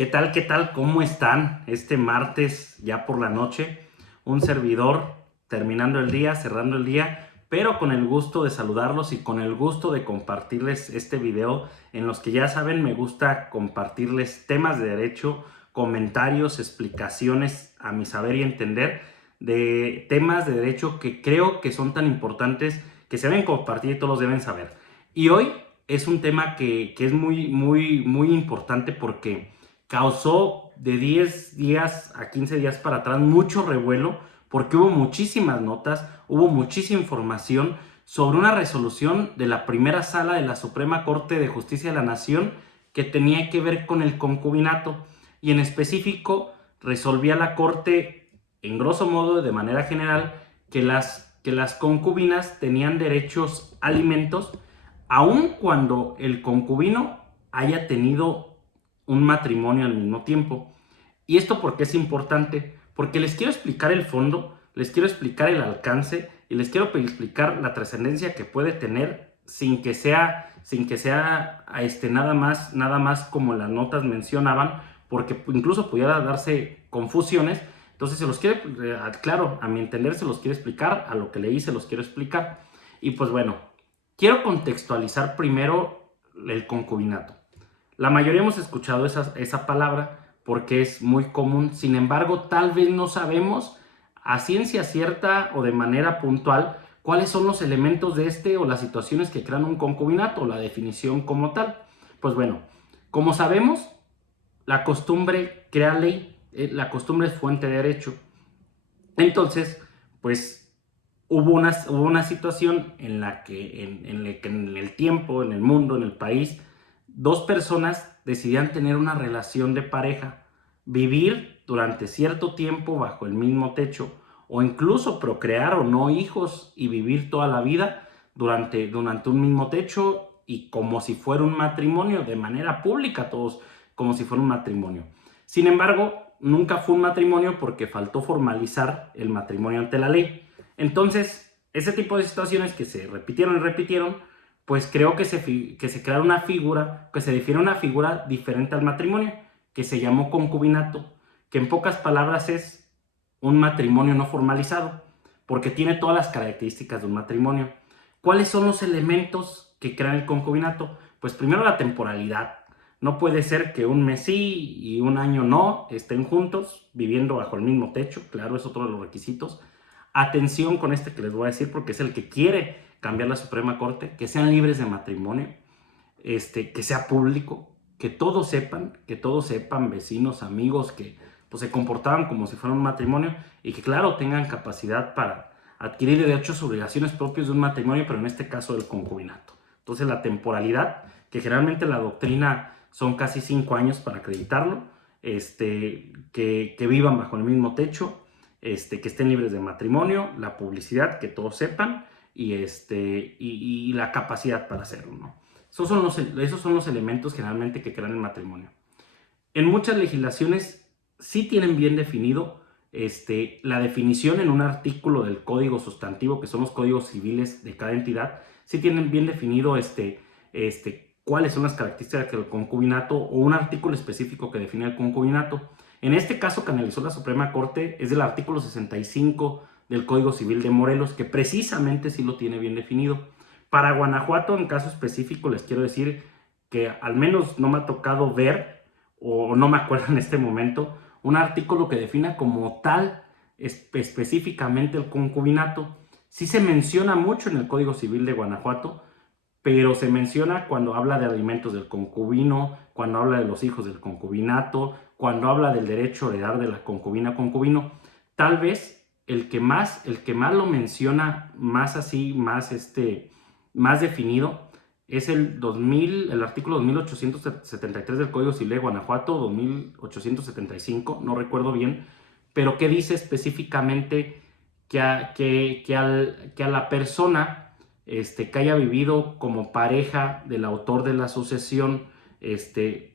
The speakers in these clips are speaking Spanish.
¿Qué tal? ¿Qué tal? ¿Cómo están? Este martes, ya por la noche, un servidor terminando el día, cerrando el día, pero con el gusto de saludarlos y con el gusto de compartirles este video en los que ya saben, me gusta compartirles temas de derecho, comentarios, explicaciones a mi saber y entender de temas de derecho que creo que son tan importantes que se deben compartir y todos deben saber. Y hoy es un tema que es muy importante porque causó de 10 días a 15 días para atrás mucho revuelo porque hubo muchísimas notas, hubo muchísima información sobre una resolución de la primera sala de la Suprema Corte de Justicia de la Nación que tenía que ver con el concubinato y en específico resolvía la Corte en grosso modo de manera general que las concubinas tenían derechos a alimentos aun cuando el concubino haya tenido un matrimonio al mismo tiempo. ¿Y esto por qué es importante? Porque les quiero explicar el fondo, les quiero explicar el alcance y les quiero explicar la trascendencia que puede tener sin que sea nada más como las notas mencionaban, porque incluso pudiera darse confusiones. Entonces se los quiero, claro, a mi entender se los quiero explicar, a lo que leí se los quiero explicar. Y pues bueno, quiero contextualizar primero el concubinato. La mayoría hemos escuchado esa palabra porque es muy común, sin embargo, tal vez no sabemos a ciencia cierta o de manera puntual cuáles son los elementos de este o las situaciones que crean un concubinato o la definición como tal. Pues bueno, como sabemos, la costumbre crea ley, la costumbre es fuente de derecho. Entonces, pues hubo una situación en la que en el tiempo, en el mundo, en el país, dos personas decidían tener una relación de pareja, vivir durante cierto tiempo bajo el mismo techo o incluso procrear o no hijos y vivir toda la vida durante un mismo techo y como si fuera un matrimonio, de manera pública todos, como si fuera un matrimonio. Sin embargo, nunca fue un matrimonio porque faltó formalizar el matrimonio ante la ley. Entonces, ese tipo de situaciones que se repitieron y repitieron, pues creo que se crea una figura, que se define una figura diferente al matrimonio, que se llamó concubinato, que en pocas palabras es un matrimonio no formalizado, porque tiene todas las características de un matrimonio. ¿Cuáles son los elementos que crean el concubinato? Pues primero la temporalidad. No puede ser que un mes sí y un año no estén juntos, viviendo bajo el mismo techo, claro, es otro de los requisitos. Atención con este que les voy a decir porque es el que quiere cambiar la Suprema Corte, que sean libres de matrimonio, que sea público, que todos sepan, vecinos, amigos, que pues, se comportaban como si fuera un matrimonio y que claro, tengan capacidad para adquirir derechos y obligaciones propios de un matrimonio, pero en este caso del concubinato. Entonces la temporalidad, que generalmente la doctrina son casi 5 años para acreditarlo, que vivan bajo el mismo techo, que estén libres de matrimonio, la publicidad, que todos sepan, y la capacidad para hacerlo, ¿no? Esos son los elementos generalmente que crean el matrimonio. En muchas legislaciones sí tienen bien definido la definición en un artículo del código sustantivo, que son los códigos civiles de cada entidad, sí tienen bien definido cuáles son las características del concubinato o un artículo específico que define el concubinato. En este caso que analizó la Suprema Corte es del artículo 65 del Código Civil de Morelos, que precisamente sí lo tiene bien definido. Para Guanajuato, en caso específico, les quiero decir que al menos no me ha tocado ver, o no me acuerdo en este momento, un artículo que defina como tal específicamente el concubinato. Sí se menciona mucho en el Código Civil de Guanajuato, pero se menciona cuando habla de alimentos del concubino, cuando habla de los hijos del concubinato, cuando habla del derecho a heredar de la concubina concubino. Tal vez el que más lo menciona más así, más definido, es el artículo 2873 del Código Civil de Guanajuato, 2875, no recuerdo bien, pero que dice específicamente que a la persona que haya vivido como pareja del autor de la sucesión de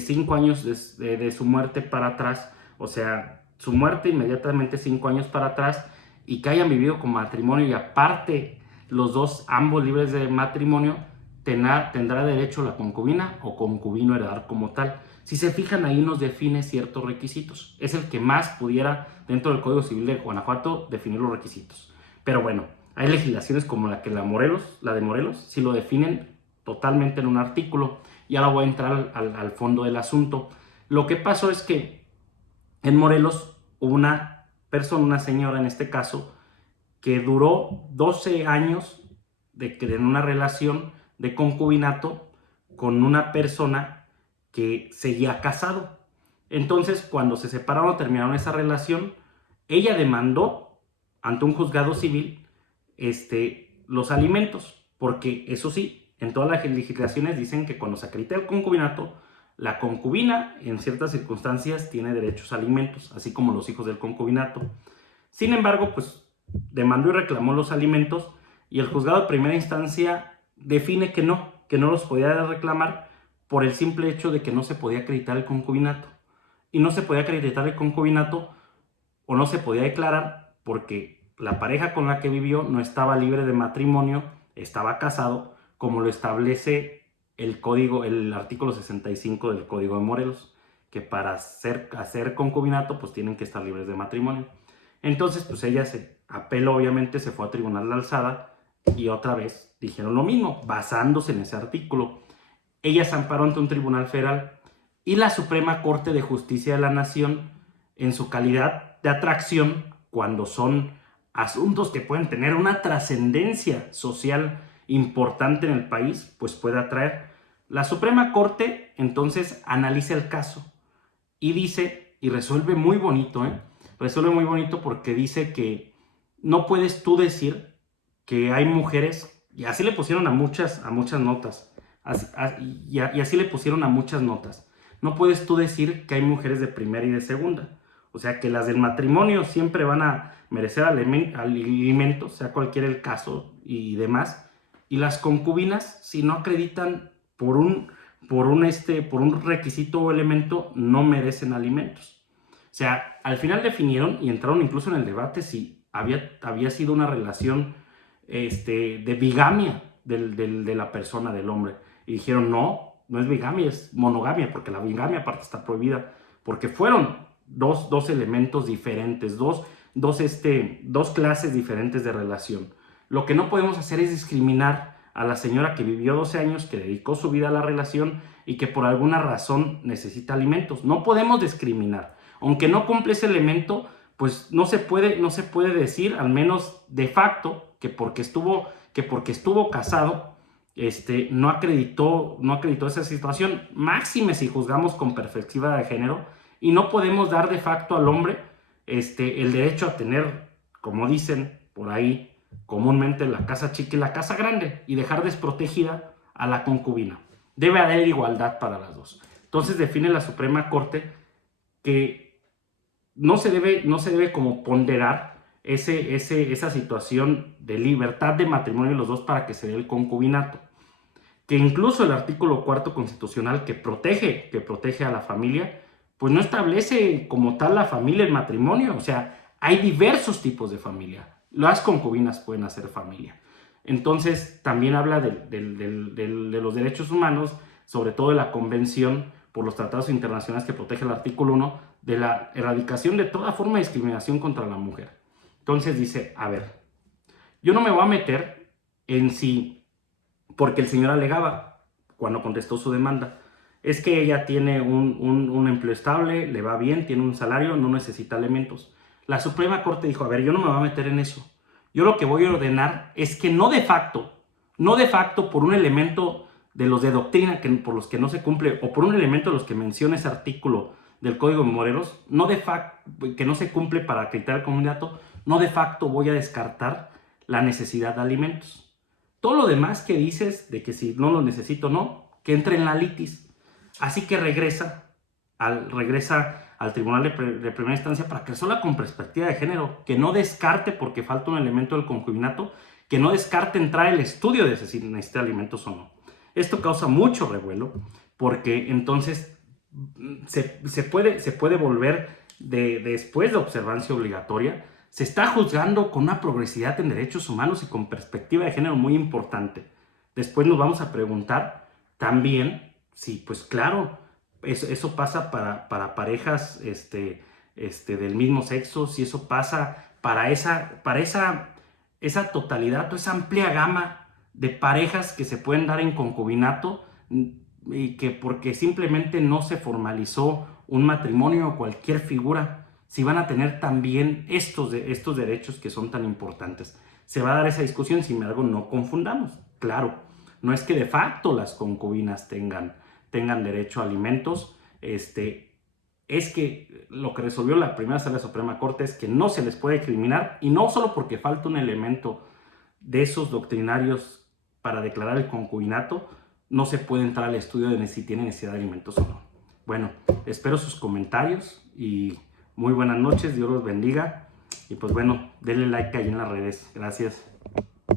5 años de su muerte para atrás, o sea, su muerte inmediatamente 5 años para atrás, y que hayan vivido como matrimonio y aparte los dos, ambos libres de matrimonio, tendrá derecho la concubina o concubino a heredar como tal. Si se fijan, ahí nos define ciertos requisitos. Es el que más pudiera, dentro del Código Civil de Guanajuato, definir los requisitos. Pero bueno, hay legislaciones como la de Morelos, si lo definen totalmente en un artículo. Y ahora voy a entrar al fondo del asunto. Lo que pasó es que en Morelos hubo una persona, una señora en este caso, que duró 12 años en una relación de concubinato con una persona que seguía casado. Entonces, cuando se separaron o terminaron esa relación, ella demandó ante un juzgado civil los alimentos, porque eso sí, en todas las legislaciones dicen que cuando se acredita el concubinato, la concubina en ciertas circunstancias tiene derechos a alimentos, así como los hijos del concubinato. Sin embargo, pues demandó y reclamó los alimentos y el juzgado de primera instancia define que no los podía reclamar por el simple hecho de que no se podía acreditar el concubinato. Y no se podía acreditar el concubinato o no se podía declarar porque la pareja con la que vivió no estaba libre de matrimonio, estaba casado, como lo establece el artículo 65 del Código de Morelos, que para hacer concubinato pues tienen que estar libres de matrimonio. Entonces pues ella se apeló, obviamente se fue a tribunal de alzada y otra vez dijeron lo mismo, basándose en ese artículo. Ella se amparó ante un tribunal federal y la Suprema Corte de Justicia de la Nación, en su calidad de atracción, cuando son asuntos que pueden tener una trascendencia social importante en el país, pues puede atraer. La Suprema Corte entonces analiza el caso y dice, y resuelve muy bonito, resuelve muy bonito porque dice que no puedes tú decir que hay mujeres, y así le pusieron a muchas notas, y así le pusieron a muchas notas. No puedes tú decir que hay mujeres de primera y de segunda. O sea, que las del matrimonio siempre van a merecer alimentos, sea cualquiera el caso y demás. Y las concubinas, si no acreditan por un requisito o elemento, no merecen alimentos. O sea, al final definieron y entraron incluso en el debate si había sido una relación de bigamia de la persona, del hombre. Y dijeron, no es bigamia, es monogamia, porque la bigamia aparte está prohibida, porque fueron dos elementos diferentes, dos clases diferentes de relación. Lo que no podemos hacer es discriminar a la señora que vivió 12 años, que dedicó su vida a la relación y que por alguna razón necesita alimentos. No podemos discriminar. Aunque no cumple ese elemento, pues no se puede decir, al menos de facto, que porque estuvo casado, no acreditó esa situación. Máxime si juzgamos con perspectiva de género, y no podemos dar de facto al hombre el derecho a tener, como dicen por ahí comúnmente, la casa chica y la casa grande, y dejar desprotegida a la concubina. Debe haber igualdad para las dos. Entonces define la Suprema Corte que no se debe como ponderar esa situación de libertad de matrimonio de los dos para que se dé el concubinato. Que incluso el artículo 4 constitucional que protege a la familia, pues no establece como tal la familia, el matrimonio. O sea, hay diversos tipos de familia. Las concubinas pueden hacer familia. Entonces, también habla de los derechos humanos, sobre todo de la Convención por los tratados internacionales que protege el artículo 1, de la erradicación de toda forma de discriminación contra la mujer. Entonces dice, a ver, yo no me voy a meter en sí, porque el señor alegaba, cuando contestó su demanda, es que ella tiene un empleo estable, le va bien, tiene un salario, no necesita alimentos. La Suprema Corte dijo, a ver, yo no me voy a meter en eso. Yo lo que voy a ordenar es que no de facto por un elemento de los de doctrina por los que no se cumple, o por un elemento de los que menciona ese artículo del Código de Morelos, que no se cumple para acreditar el concubinato, no de facto voy a descartar la necesidad de alimentos. Todo lo demás que dices, de que si no lo necesito no, que entre en la litis. Así que regresa al tribunal de primera instancia para que resuelva con perspectiva de género, que no descarte porque falta un elemento del concubinato, que no descarte entrar el estudio de si necesita alimentos o no. Esto causa mucho revuelo porque entonces se puede volver, después de observancia obligatoria, se está juzgando con una progresividad en derechos humanos y con perspectiva de género muy importante. Después nos vamos a preguntar también si, pues claro, eso pasa para parejas del mismo sexo, si eso pasa para esa totalidad o esa amplia gama de parejas que se pueden dar en concubinato y que porque simplemente no se formalizó un matrimonio o cualquier figura, si van a tener también estos derechos que son tan importantes. Se va a dar esa discusión, sin embargo, no confundamos. Claro, no es que de facto las concubinas tengan derecho a alimentos, es que lo que resolvió la primera sala de Suprema Corte es que no se les puede criminar, y no solo porque falta un elemento de esos doctrinarios para declarar el concubinato, no se puede entrar al estudio de si tiene necesidad de alimentos o no. Bueno, espero sus comentarios y muy buenas noches, Dios los bendiga. Y pues bueno, denle like ahí en las redes. Gracias.